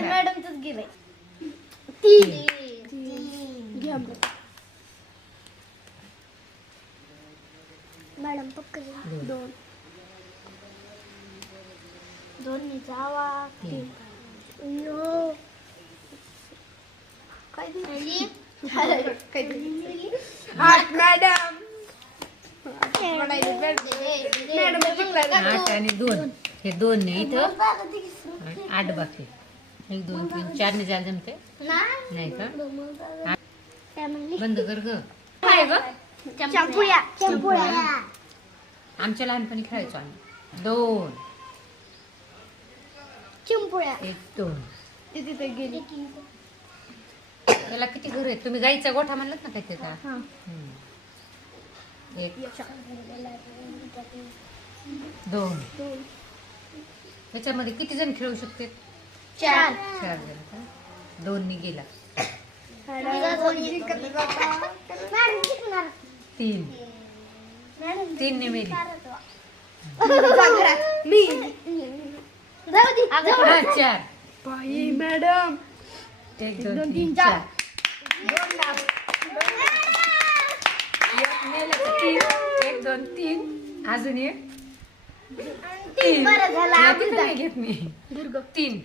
मॅडमच गेलंय. मॅडम पक्क दोन दोन जावा काय दिली आठ मॅडम 8 आणि 2 हे 2 ने इथं 8 बाकी 1 2 3 4 ने जायला जमते नाही का बंद कर ग काय ग चंपुळ्या आमच्या लहानपणी खेळायचो आम्ही 2 चिंपुळ्या 1 2 तिथे गेली त्याला किती घर आहेत तुम्ही गाईचा गोठा म्हणलात ना काय त्याचा 1 2 त्याच्यामध्ये किती जण खेळू शकते 4 4 जण का 2 ने गेला 3 ने मेली हा 4 बाई मॅडम 1 2 3 4 1 2 3 अजून एक 3 नाही घेत मी 3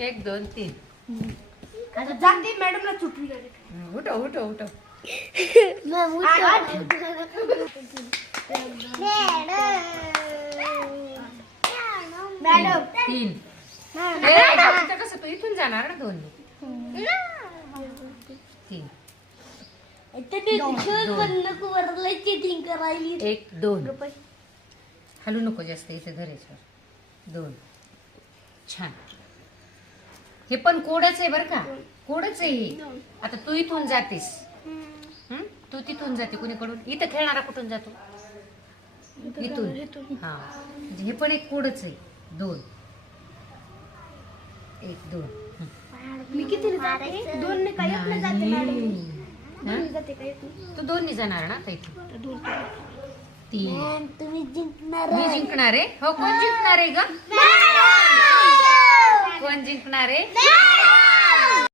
1 2 3 आता जाते मॅडमला चुटवी उठो उठो उठो मॅडम 3 कसं तू इथून जाणार ना 2 3 1 2 हलू नको जास्त इथे धरायचं 2 छान हे पण कोडच आहे बरं का कोडच आहे हे आता तू इथून जातेस तू तिथून जाते कुणीकडून इथं खेळणारा कुठून जातो इथून हा म्हणजे हे पण एक कोडच आहे 2 1 2 मी किती दोन ने काय आपलं जाते मॅडम जाते काय तू 2 ने जाणार ना आता इथून 3 तुम्ही जिंकणार मी जिंकणार आहे हो कोण जिंकणार आहे ग कोण जिंकणार आहे